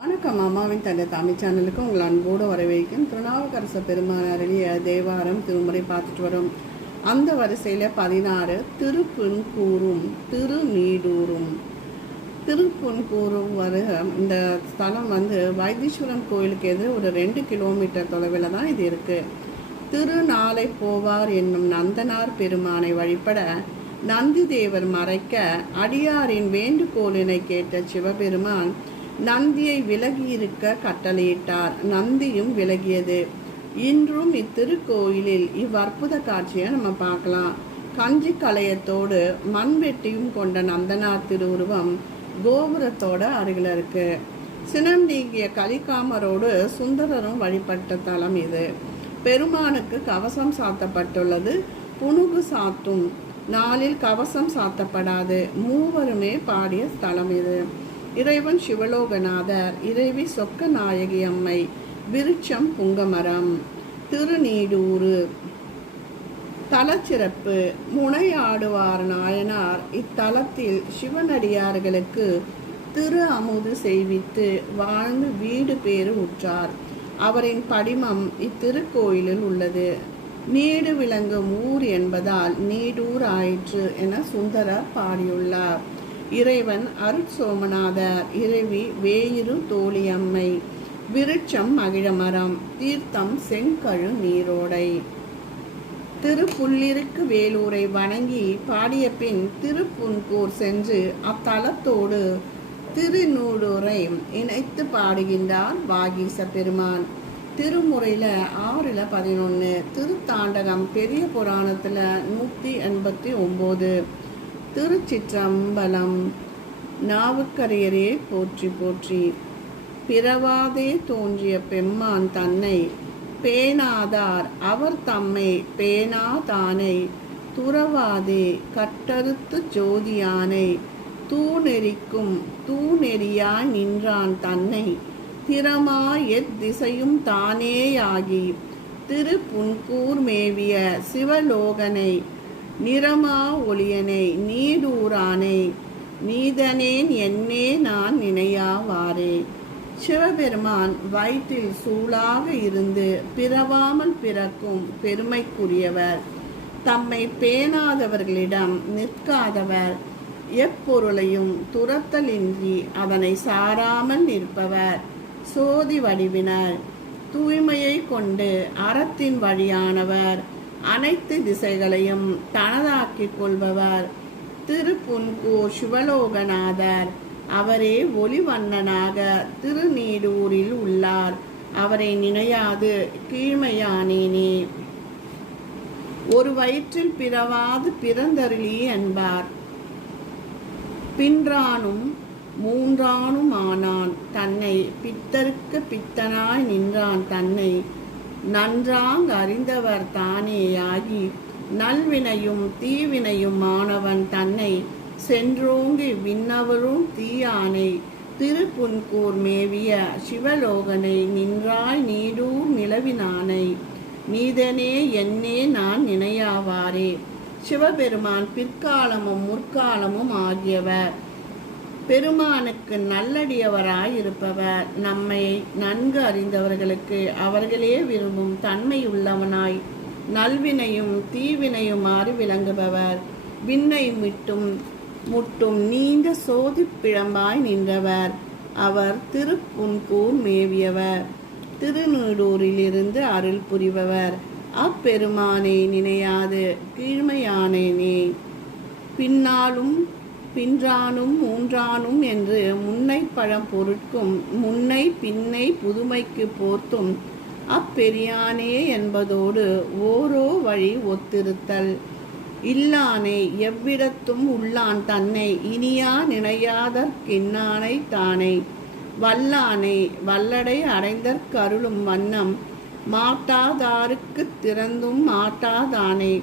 வணக்கம். அம்மாவின் தந்தை தமிழ் சேனலுக்கு உங்கள் அன்போடு வரவேற்கும் திருநாவுக்கரச பெருமான் அருளிய தேவாரம் திருமுறை பார்த்துட்டு வரும். அந்த வரிசையில் பதினாறு திருப்புன்கூரும் திருநீடூரும் திருப்புன்கூரும் வருக இந்த ஸ்தலம் வந்து வைத்தீஸ்வரன் கோயிலுக்கு எதிர ஒரு ரெண்டு கிலோமீட்டர் தொலைவில் தான் இது இருக்குது திருநாளை போவார் என்னும் நந்தனார் பெருமானை வழிபட நந்திதேவர் மறைக்க அடியாரின் வேண்டுகோளினை கேட்ட சிவபெருமான் நந்தியை விலகியிருக்க கட்டளையிட்டார். நந்தியும் விலகியது. இன்றும் இத்திருக்கோயிலில் இவ்வற்புத காட்சியை நம்ம பார்க்கலாம். கஞ்சி கலையத்தோடு மண்வெட்டியும் கொண்ட நந்தனார் திருவுருவம் கோபுரத்தோட அருகில் இருக்கு. சினம் நீங்கிய கலிகாமரோடு சுந்தரரும் வழிபட்ட தலம் இது. பெருமானுக்கு கவசம் சாத்தப்பட்டுள்ளது புனுகு சாத்தும். நாளில் கவசம் சாத்தப்படாது. மூவருமே பாடிய ஸ்தலம் இது. இறைவன் சிவலோகநாதர் இறைவி சொக்க நாயகி அம்மை விருட்சம் புங்கமரம் திருநீடூரு தலச்சிறப்பு முனையாடுவார் நாயனார் இத்தலத்தில் சிவனடியார்களுக்கு திரு அமுது செய்வித்து வாழ்ந்து வீடு பேறு உற்றார். அவரின் படிமம் இத்திருக்கோயிலில் உள்ளது. நீடு விளங்கும் ஊர் என்பதால் நீடூர் ஆயிற்று என சுந்தரர் பாடியுள்ளார். இறைவன் அருட்சோமநாதர் இறைவி வேயிரு தோழியம்மை. விருட்சம் மகிழமரம் தீர்த்தம் செங்கழு நீரோடை. திருப்புள்ளிருக்கு வேலூரை வணங்கி பாடிய பின் திருப்புன்கூர் சென்று அத்தலத்தோடு திருநூடூரை இணைத்து பாடுகின்றார் வாகீச பெருமான். திருமுறையில் ஆறில் பதினொன்று திருத்தாண்டகம் பெரிய புராணத்தில் நூற்றி எண்பத்தி ஒம்பது. திருச்சிற்றம்பலம் நாவுக்கரையரே போற்றி போற்றி. பிறவாதே தோன்றிய பெம்மான் தன்னை பேணாதார் அவர் தம்மை பேணாதானை துறவாதே கட்டறுத்து ஜோதியானை தூணெறிக்கும் தூணெறியாய் நின்றான் தன்னை. திறமா எத்திசையும் தானேயாகி திரு புன்கூர் மேவிய சிவலோகனை நிறமா ஒளியனை நீடூரானை நீதனேன் என்னே நான் நினையாவாரே சிவபெருமான் வயிற்றில் சூளாக இருந்து பிறவாமல் பிறக்கும் பெருமைக்குரியவர். தம்மை பேணாதவர்களிடம் நிற்காதவர். எப்பொருளையும் துரத்தலின்றி அதனை சாராமல் நிற்பவர். சோதி வடிவினர். தூய்மையை கொண்டு அறத்தின் வழியானவர். அனைத்து திசைகளையும் தனதாக்கிக் கொள்பவர். திருப்புன்கூர் சிவலோகநாதர் அவரே ஒளிவண்ணனாக திருநீடூரில் உள்ளார். அவரை நினையாது கீழ்மையானேனே ஒரு வயிற்றில் பிறவாது பிறந்தருளி என்பார். பின்றானும் மூன்றானும் ஆனான் தன்னை பித்தருக்கு பித்தனாய் நின்றான் தன்னை. நன்றாங் அறிந்தவர் தானேயாகி நல்வினையும் தீவினையும் ஆனவன் தன்னை சென்றோங்கி விண்ணவரும் தீயானை. திருப்புன்கூர் மேவிய சிவலோகனை நின்றாய் நீடூர் நிலவினானை. நீதனே என்னே நான் நினையாவாரே. சிவபெருமான் பிற்காலமும் முற்காலமும் ஆகியவர். பெருமானுக்கு நல்லடியவராயிருப்பவர். நம்மை நன்கு அறிந்தவர்களுக்கு அவர்களே விரும்பும் தன்மையுள்ளவனாய் நல்வினையும் தீவினையும் விளங்குபவர். விண்ணை மிட்டும் முட்டும் நீண்ட சோதி பிழம்பாய் நின்றவர். அவர் திருப்புன்கூர் மேவியவர். திருநீடூரிலிருந்து அருள் புரிபவர். அப்பெருமானை நினையாது கீழ்மையானேனே. பின்னாலும் பின்றானும் மூன்றானும் என்று முன்னை பழம் பொருட்கும் முன்னை பின்னை புதுமைக்கு போர்த்தும். அப்பெரியானே என்பதோடு ஓரோ வழி ஒத்திருத்தல். இல்லானை எவ்விடத்தும் உள்ளான் தன்னை இனியா நினையாதற்கின்னானை தானே. வல்லானை வல்லடை அடைந்தற்கருளும் வண்ணம் மாட்டாதாருக்குத் திறந்தும் மாட்டாதானே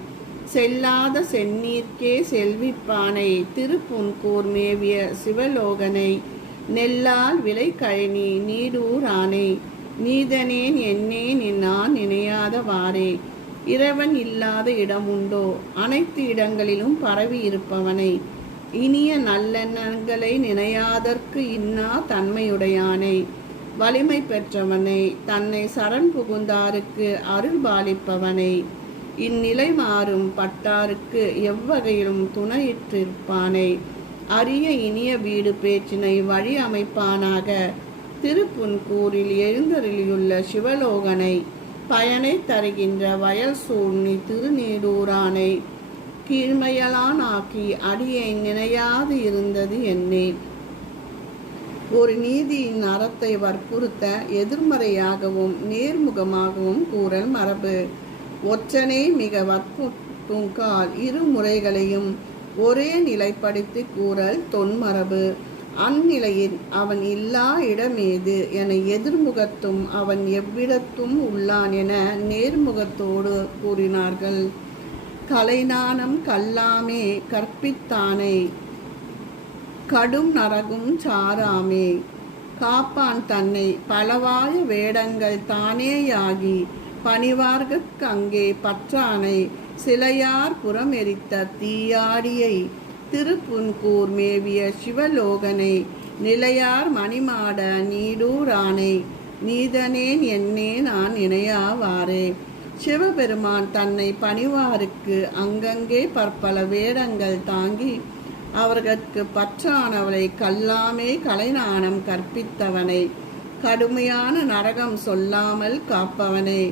செல்லாத செந்நீர்க்கே செல்விப்பானை திருப்புன்கூர் மேவிய சிவலோகனை நெல்லால் விலை கழனி நீடூரானை நீதனேன் என்னேன் நான் நினையாதவாறே இறைவன் இல்லாத இடம் உண்டோ அனைத்து இடங்களிலும் பரவி இருப்பவனை இனிய நல்லெண்ணங்களை நினையாதற்கு இன்னா தன்மையுடையானை வலிமை பெற்றவனை தன்னை சரண் புகுந்தாருக்கு அருள் பாலிப்பவனை. இந்நிலை மாறும் பட்டாருக்கு எவ்வகையிலும் துணையிற்றிருப்பானை அரிய இனிய வீடு பேச்சினை வழி அமைப்பானாக. திருப்புன்கூரில் எழுந்தருளியுள்ள சிவலோகனை பயனை தருகின்ற வயல் சூழ்நி திருநீடூரானை. கீழ்மையலான் ஆக்கி அடியை நினையாது இருந்தது என்னே. ஒரு நீதியின் அறத்தை வற்புறுத்த எதிர்மறையாகவும் நேர்முகமாகவும் கூறல் மரபு. ஒற்றனே மிக வற்புறுத்துங்கால் இரு முறைகளையும் ஒரே நிலைப்படுத்தி கூறல் தொன்மரபு. அந்நிலையில் அவன் இல்லா இடமேது என எதிர்முகத்தும் அவன் எவ்விடத்தும் உள்ளான் என நேர்முகத்தோடு கூறினார்கள். கலைநாணம் கல்லாமே கற்பித்தானே கடும் நரகும் சாராமே. காப்பான் தன்னை பலவாய வேடங்கள் தானேயாகி பணிவார்கட்கு அங்கே பற்றானை சிலையார் புறமெரித்த தீயாடியை திருப்புன்கூர் மேவிய சிவலோகனை நிலையார் மணிமாட நீடூரானை நீதனேன் என்னே நான் இணையாவாரே. சிவபெருமான் தன்னை பணிவாருக்கு அங்கங்கே பற்பல வேடங்கள் தாங்கி அவர்களுக்கு பற்றானவளை கல்லாமே கலைநாணம் கற்பித்தவனை கடுமையான நரகம் சொல்லாமல் காப்பவனை.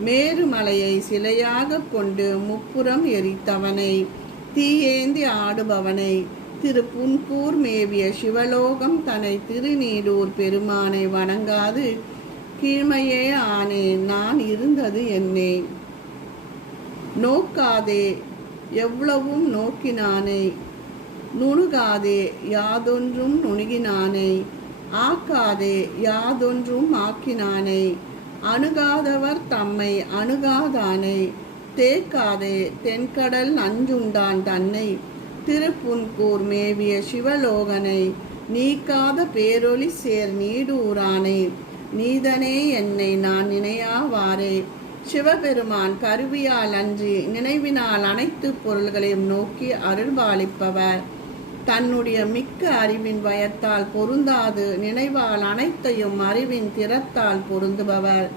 மேருமலையை சிலையாக கொண்டு முப்புறம் எரித்தவனை தீயேந்தி ஆடுபவனை திரு புன்கூர் மேவிய சிவலோகம் தன்னை திருநீடூர் பெருமானை வணங்காது கீழ்மையே ஆனேன் நான் இருந்தது என்னே. நோக்காதே எவ்வளவும் நோக்கினானே. நுணுகாதே யாதொன்றும் நுணுகினானே. ஆக்காதே யாதொன்றும் ஆக்கினானே. அணுகாதவர் தம்மை அணுகாதானே. தேக்காதே தென்கடல் நஞ்சுண்டான் தன்னை. திருப்புன்கூர் மேவிய சிவலோகனை. நீக்காத பேரொளி சேர் நீடூரானே நீதனே என்னை நான் நினையாவாரே. சிவபெருமான் கருவியால் அன்றி நினைவினால் அனைத்து பொருள்களையும் நோக்கி அருள்பாலிப்பவர் தன்னுடைய மிக்க அறிவின் பயத்தால் பொருந்தாது. நினைவால் அனைத்தையும் அறிவின் திறத்தால் பொருந்துபவர்.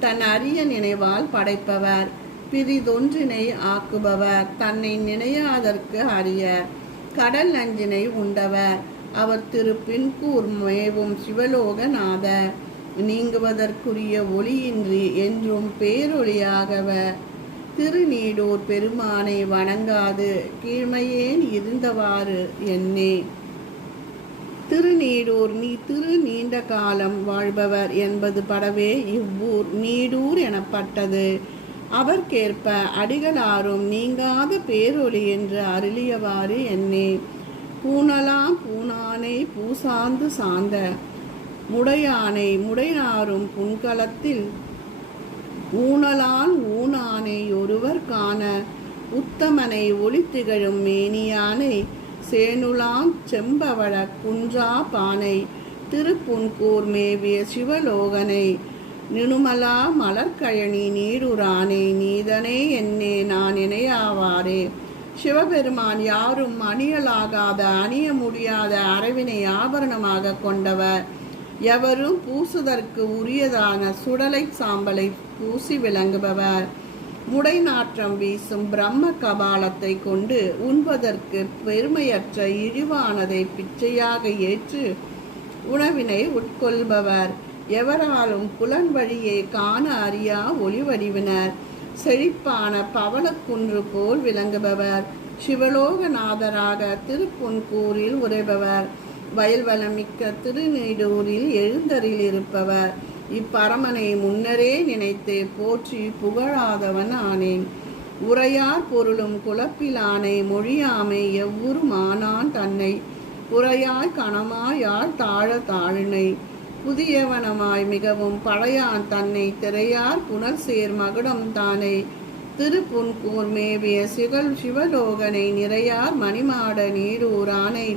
தன் அரிய நினைவால் படைப்பவர். பிரிதொன்றினை ஆக்குபவர். தன்னை நினையாதற்கு அறிய கடல் நஞ்சினை உண்டவர். அவர் திரு பின்கூர் மேவும் சிவலோகநாத நீங்குவதற்குரிய ஒளியின்றி என்றும் பேரொளியாகவர். திருநீடூர் பெருமானை வணங்காது கீழ்மையேன் இருந்தவாறு என்னே. திருநீடூர் நீ திரு நீண்ட காலம் வாழ்பவர் என்பது படவே இவ்வூர் நீடூர் எனப்பட்டது. அவர்க்கேற்ப அடிகளாரும் நீங்காத பேரொளி என்று அருளியவாறு என்னே. பூனலாம் பூனானை பூசாந்து சார்ந்த முடையானை முடையாரும் புன்கலத்தில் ஊனலான் ஊனானை ஒருவர் காண உத்தமனை ஒளி திகழும் மேனியானை சேனுலாம் செம்பவள குன்றா பானை திருப்புன்கூர் மேவிய சிவலோகனை நினுமலா மலர்கழனி நீடுரானே நீதனே என்னே நான் இணையாவாரே. சிவபெருமான் யாரும் அணியலாகாத அணிய முடியாத அரவினை ஆபரணமாக கொண்டவர். எவரும் பூசுதற்கு உரியதான சுடலை சாம்பலை பூசி விளங்குபவர். முடை நாற்றம் வீசும் பிரம்ம கபாலத்தை கொண்டு உண்பதற்கு பெருமையற்ற இழிவானதை பிச்சையாக ஏற்று உணவினை உட்கொள்பவர். எவராலும் புலன் வழியே காண அறியா ஒளிவடிவினர். செழிப்பான பவளக்குன்று போல் விளங்குபவர். சிவலோகநாதராக திருப்புன்கூரில் உரைபவர் வயல்வளமிக்க திருநீடூரில் எழுந்தரில் இருப்பவர் இப்பரமனை முன்னரே நினைத்து போற்றி புகழாதவன் ஆனேன். உரையார் பொருளும் குழப்பிலானை மொழியாமை எவ்வுருமானான் தன்னை. உரையாய் கணமாயால் தாழ தாழினை. புதியவனமாய் மிகவும் பழையான் தன்னை. திரையார் புனர் சேர் மகுடம் தானே. திருப்புன்கூர் மேவிய சிகல் சிவலோகனை நிறையார் மணிமாட நீரூரானை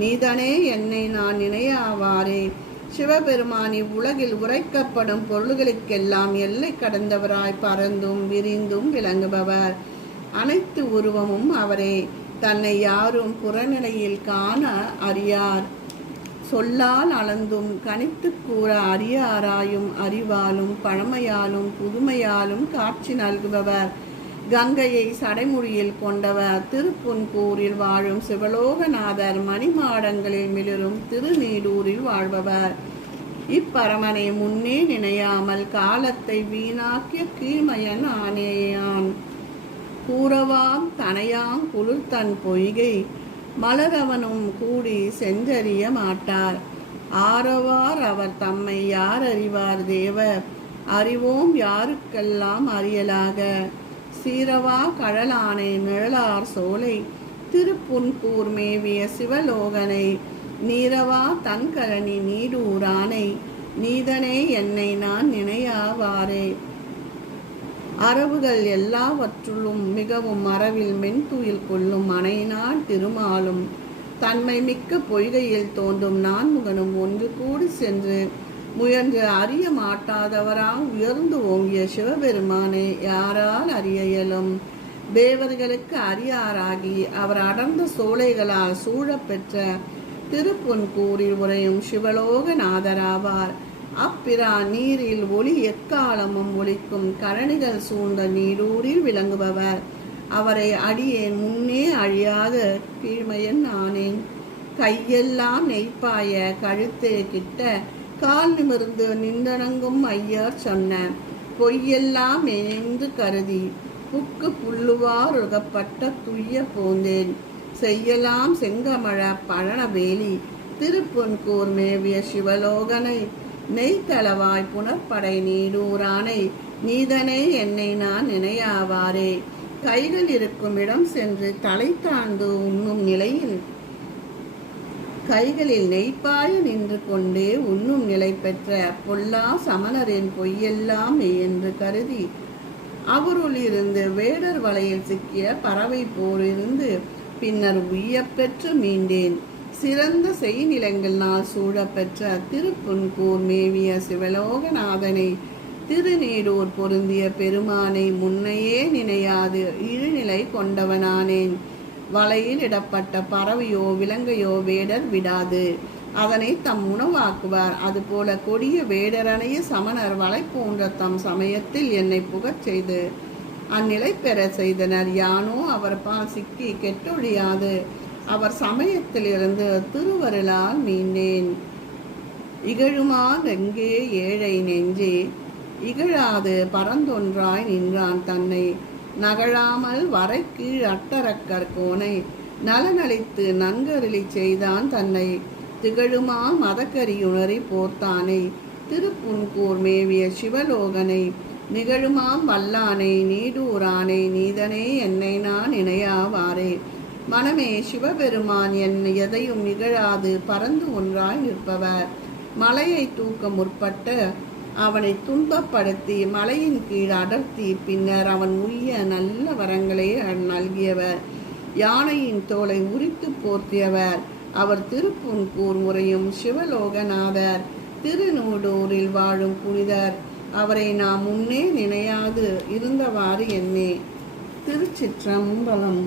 நீதனே என்னை நான் நினையாவாரே சிவபெருமான் இவ்வுலகில் உரைக்கப்படும் பொருள்களுக்கெல்லாம் எல்லை கடந்தவராய் பறந்தும் விரிந்தும் விளங்குபவர். அனைத்து உருவமும் அவரே. தன்னை யாரும் புறநிலையில் காண அறியார். சொல்லால் அளந்தும் கணித்து கூற அறியாராயும் அறிவாலும் பழமையாலும் புதுமையாலும் காட்சி நல்குபவர். கங்கையை சடைமுடியில் கொண்டவர் திருப்புன்கூரில் வாழும் சிவலோகநாதர் மணிமாடங்களில் மிளிரும் திருநீடூரில் வாழ்பவர். இப்பரமனை முன்னே நினையாமல் காலத்தை வீணாக்கிய கீழ்மையன் ஆனேயான். கூறவாம் தனையாம் குளிர்தன் பொய்கை மலரவனும் கூடி சென்றறிய மாட்டார். ஆரவார் அவர் தம்மை யார் அறிவார் தேவர்? அறிவோம் யாருக்கெல்லாம் அறியலாக? சீரவா கழலானை நிழலார் சோலை திருப்புன்கூர் மேவிய சிவலோகனை நீரவா தன்கழனி நீடூரானை நீதனே என்னை நான் நினையாவாரே. அரவுகள் எல்லாவற்றுள்ளும் மிகவும் மரவில் மென்துயில் கொள்ளும் அணையினால் திருமாலும் தன்மை மிக்க பொய்கையில் தோன்றும் நான்முகனும் ஒன்று கூடி சென்று முயன்று அறிய மாட்டாதவராம் உயர்ந்து ஓங்கிய சிவபெருமானை யாரால் அறிய இயலும்? தேவர்களுக்கு அறியாராகி அவர் அடர்ந்த சோலைகளால் சூழப்பெற்ற திருப்பொன்கூரில் உரையும் சிவலோகநாதராவார். அப்பிரா நீரில் ஒளி எக்காலமும் ஒளிக்கும் கரணிகள் சூழ்ந்த நீரூரில் விளங்குபவர். அவரை அடியேன் முன்னே அழியாத கீழ்மையன் ஆனேன் கையெல்லாம் நெய்ப்பாய கழுத்தே கிட்ட கால் நிமிர்ந்து நின்றணங்கும் ஐயர் சொன்ன பொய்யெல்லாம் இணைந்து கருதி புக்கு புல்லுவார் உகப்பட்ட துய்ய போந்தேன். செய்யலாம் செங்கமழ பழனவேலி திருப்பொன்கூர் மேவிய சிவலோகனை. நெய்த்தளவாய் புனற்படை நீடூரானை. நீதனே என்னை நான் நினையாவாரே. கைகள் இருக்கும் இடம் சென்று தலை தாழ்ந்து உண்ணும் நிலையில் கைகளில் நெய்ப்பாய நின்று கொண்டே உண்ணும் நிலை பெற்ற பொல்லா சமணரின் பொய்யெல்லாம் என்று கருதி அவருள் இருந்து வேடர் வலையில் சிக்கிய பறவை போரிருந்து பின்னர் உய்யப்பெற்று மீண்டேன். சிறந்த செய்நிலங்களினால் சூழப்பெற்ற திருப்புன்கூர் மேவிய சிவலோகநாதனை திருநீடூர் பொருந்திய பெருமானை முன்னையே நினையாது இழுநிலை கொண்டவனானேன். வலையில் இடப்பட்ட பறவையோ விலங்கையோ வேடர் விடாது. அதனை தம் உணவாக்குவார். அதுபோல கொடிய வேடரணைய சமணர் வலை போன்ற தம் சமயத்தில் என்னை புகச் செய்து அந்நிலை பெற செய்தனர். யானோ அவர் பால் சிக்கி கெட்டொழியாது. அவர் சமயத்திலிருந்து திருவருளால் மீண்டேன். இகழுமான் எங்கே ஏழை நெஞ்சே? இகழாது பரந்தொன்றாய் நின்றான் தன்னை. நகழாமல் வரை கீழ் அட்டரக்கர் கோனை நலனளித்து நன்கருளி செய்தான் தன்னை. திகழுமா மதக்கரியுணரி போர்த்தானை திருப்புன்கூர் மேவிய சிவலோகனை. நிகழுமாம் வல்லானை நீடூரானை நீதனே என்னை நான் இணையாவாரே. மனமே சிவபெருமான் என் எதையும் நிகழாது பறந்து ஒன்றாய் நிற்பவர். மலையை தூக்க முற்பட்ட அவனை துன்பப்படுத்தி மலையின் கீழ் அடர்த்தி பின்னர் அவன் உரிய நல்ல வரங்களை நல்கியவர். யானையின் தோலை உரித்து போர்த்தியவர். அவர் திருப்புன்கூர் முறையும் சிவலோகநாதர். திருநூடூரில் வாழும் புனிதர். அவரை நாம் முன்னே நினையாது இருந்தவாறு என்னே திருச்சிற்றம்பலம்